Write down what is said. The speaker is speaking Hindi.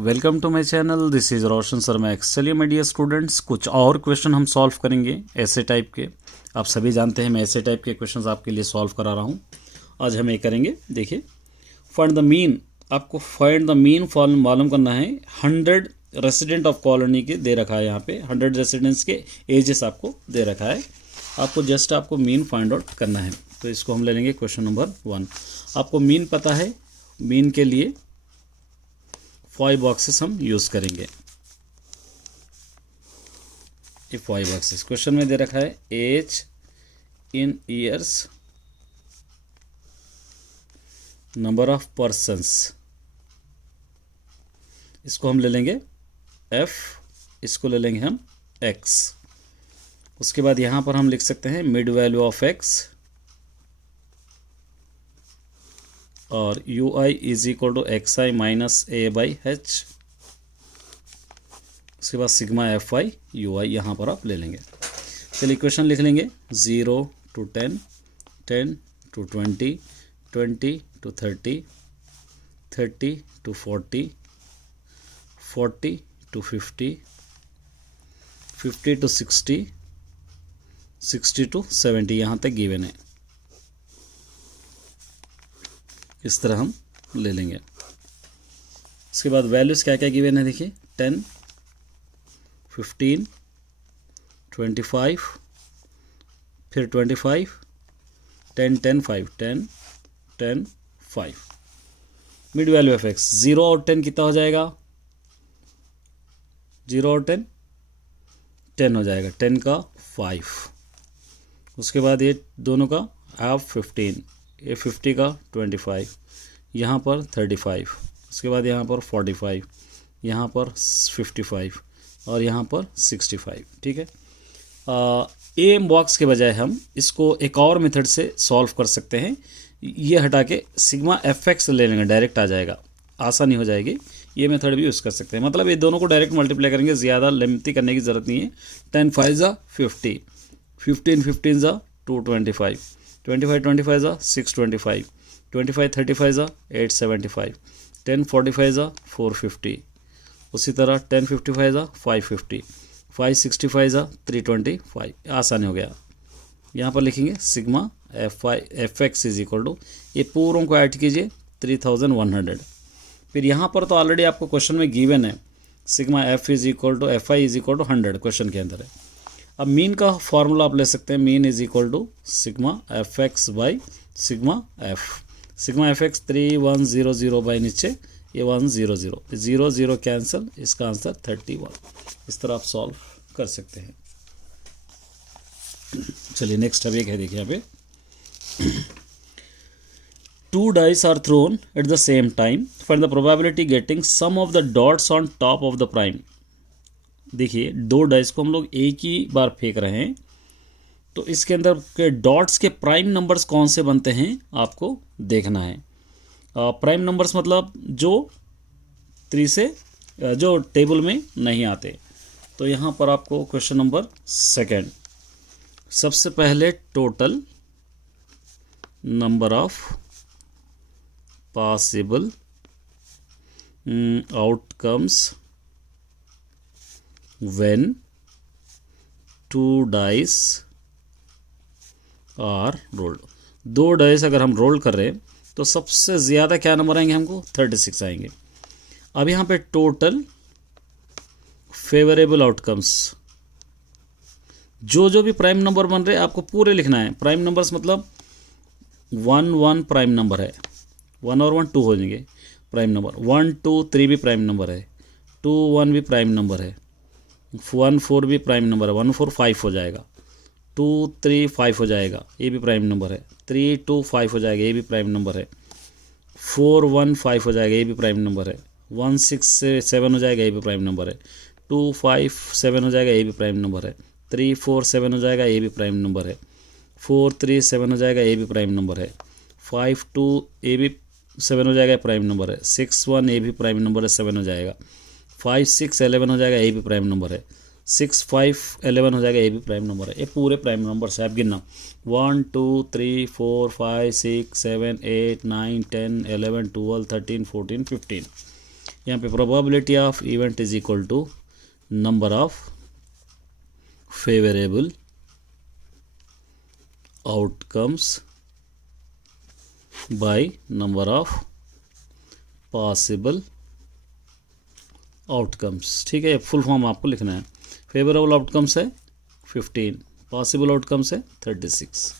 Welcome to my channel, this is Roshan Sharma. चलिए माय डियर स्टूडेंट्स, कुछ और क्वेश्चन हम सॉल्व करेंगे ऐसे टाइप के। आप सभी जानते हैं मैं ऐसे टाइप के क्वेश्चंस आपके लिए सॉल्व करा रहा हूँ। आज हम ये करेंगे। देखिए, फाइंड द मीन, आपको फाइंड द मीन मालूम करना है। 100 रेसिडेंट ऑफ कॉलोनी के दे रखा है, यहाँ पे 100 रेसिडेंट्स के एजेस आपको दे रखा है। आपको जस्ट आपको मीन फाइंड आउट करना है। तो इसको हम ले लेंगे क्वेश्चन नंबर 1। आपको मीन पता है, मीन के लिए 5 बॉक्सेस हम यूज करेंगे। ये 5 बॉक्सेस क्वेश्चन में दे रखा है। Age in years, number of persons, इसको हम ले लेंगे f, इसको ले लेंगे हम x। उसके बाद यहां पर हम लिख सकते हैं मिड वैल्यू ऑफ x और U I is equal to X I minus A by H. उसके बाद sigma F I U I यहाँ पर आप ले लेंगे। चलिए इक्वेशन लिख लेंगे। 0 to 10, 10 to 20, 20 to 30, 30 to 40, 40 to 50, 50 to 60, 60 to 70, यहाँ तक गिवन है। इस तरह हम ले लेंगे। उसके बाद वैल्यूज़ क्या क्या गिवन है देखिए। 10, 15, 25, फिर 25, 10, 10, 5, 10, 10, 5। मिड वैल्यू ऑफ एक्स 0 और 10 कितना हो जाएगा? 0 और 10 10 हो जाएगा। 10 का 5। उसके बाद ये दोनों का हाफ 15, ये 50 का 25, यहाँ पर 35, उसके बाद यहाँ पर 45, यहाँ पर 55 और यहाँ पर 65। ठीक है। ए बॉक्स के बजाय हम इसको एक और मेथड से सॉल्व कर सकते हैं। ये हटा के सिग्मा एफ एक्स ले लेंगे, डायरेक्ट आ जाएगा, आसानी हो जाएगी। ये मेथड भी यूज़ कर सकते हैं। मतलब ये दोनों को डायरेक्ट मल्टीप्लाई करेंगे, ज़्यादा लेंथी करने की ज़रूरत नहीं है। 10 5 ज़ा 50, 15 15 ज़ा 225, 25 25 ज़ा 625, 25 35 ज़ा 875, 10 45 ज़ा 450, उसी तरह 10 55 ज़ा 550, 5 65 ज़ा 325। आसान हो गया। यहाँ पर लिखेंगे sigma F X is equal to, ये पूरों को ऐड कीजिए 3100। फिर यहाँ पर तो ऑलरेडी आपको क्वेश्चन में गिवन है sigma F is equal to F I is equal to 100, question के अंदर है। अब मीन का फॉर्मूला आप ले सकते हैं। Mean is equal to sigma F X by sigma F. Sigma F X 3100 by नीचे ये 100, 0 0 कैंसिल, इसका आंसर 31। इस तरह आप सॉल्व कर सकते हैं। चलिए नेक्स्ट अब एक है, देखिए यहाँ पे 2 dice are thrown at the same time. Find the probability getting sum of the dots on top of the prime. देखिए 2 डाइस को हम लोग एक ही बार फेंक रहे हैं, तो इसके अंदर के डॉट्स के प्राइम नंबर्स कौन से बनते हैं आपको देखना है। प्राइम नंबर्स मतलब जो 3 से जो टेबल में नहीं आते। तो यहाँ पर आपको क्वेश्चन नंबर 2, सबसे पहले total number of possible outcomes when 2 dice are rolled। 2 dice अगर हम रोल कर रहे हैं तो सबसे ज़्यादा क्या नंबर आएंगे हमको? 36 आएंगे। अब यहाँ पे टोटल फेवरेबल आउटकम्स, जो भी प्राइम नंबर बन रहे हैं आपको पूरे लिखना है। प्राइम नंबर्स मतलब 1 1 प्राइम नंबर है, 1 और 1 2 हो जाएंगे प्राइम नंबर। 1 2 3 भी प्राइम नंबर है, 2 1 भी प्राइम नंबर है, 1 4 भी प्राइम नंबर है, 1 4 5 हो जाएगा, 2 3 5 हो जाएगा, ये भी प्राइम नंबर है, 3 2 5 हो जाएगा, ये भी प्राइम नंबर है, 4 1 5 हो जाएगा, ये भी प्राइम नंबर है, 1 6 7 हो जाएगा, ये भी प्राइम नंबर है, 2 5 7 हो जाएगा, ये भी प्राइम नंबर है, 3 4 7 हो जाएगा, ये भी प्राइम नंबर है, 4 3 7 हो जाएगा, ये भी प्राइम नंबर है, 5 2 ये भी 7 हो जाएगा, प्राइम नंबर है, 6 1 ये भी प्राइम नंबर है, 7 हो जाएगा, 5 6 11 हो जाएगा, ये भी प्राइम नंबर है, 6 5 11 हो जाएगा, ये भी प्राइम नंबर है। ये पूरे प्राइम नंबर से आप गिनना 1 2 3 4 5 6 7 8 9 10 11 12 13 14 15। यहाँ पे probability of event is equal to number of favourable outcomes by number of possible outcomes. ठीक है, फुल फॉर्म आपको लिखना है। फेवरेबल आउटकम्स है 15, पॉसिबल आउटकम्स है 36।